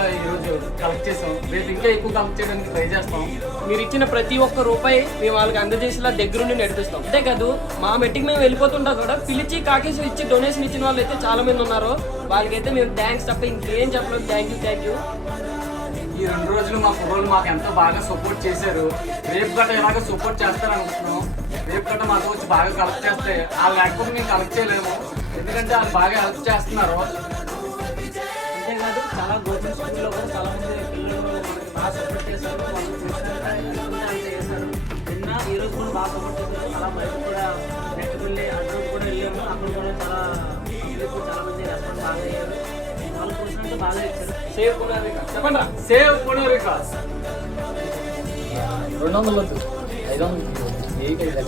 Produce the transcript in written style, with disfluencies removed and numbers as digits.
ఎక్కువగా ఈరోజు కలెక్ట్ చేసాం. రేపు ఇంకా ఎక్కువ కలెక్ట్ చేయడానికి ట్రై చేస్తాం. మీరు ఇచ్చిన ప్రతి ఒక్క రూపాయి మేము వాళ్ళకి అందజేసేలా దగ్గరుండి నడిపిస్తాం. అంతే కాదు, మా మెట్టికి మేము వెళ్ళిపోతుంటా కూడా పిలిచి కాకేసి ఇచ్చి డొనేషన్ ఇచ్చిన వాళ్ళు అయితే చాలా మంది ఉన్నారు. వాళ్ళకైతే మేము థ్యాంక్స్ తప్ప ఇంకేం చెప్పలేదు. Thank you. ఈ 2 రోజులు మా కుర్రోళ్ళు మాకు ఎంతో బాగా సపోర్ట్ చేశారు. రేపు గట్ట ఇలాగ సపోర్ట్ చేస్తారనుకుంటున్నాం. రేపు గట్ట మాతో వచ్చి బాగా కలెక్ట్ చేస్తే వాళ్ళు లేకపోతే మేము కలెక్ట్ చేయలేము. ఎందుకంటే వాళ్ళు బాగా హెల్ప్ చేస్తున్నారు. అంతేకాదు, చాలా గవర్నమెంట్ స్కూల్లో కూడా చాలా మంది పిల్లలు మనకి బాగా సపోర్ట్ చేశారు. వాళ్ళు చూసినట్టు చేశారు. నిన్న ఈరోజు కూడా బాగా సపోర్ట్ చేశారు. అలా బయట కూడా నెట్టుకెళ్ళి అడ్రస్ కూడా వెళ్ళాము. అక్కడ కూడా చాలా మంది రెస్పాన్స్ బాగా అయ్యారు. వాళ్ళు చూసినట్టు బాగా ఇచ్చారు. సేవ్ పునర్విక చెప్పండి. సేవ్ పునర్విక 200 500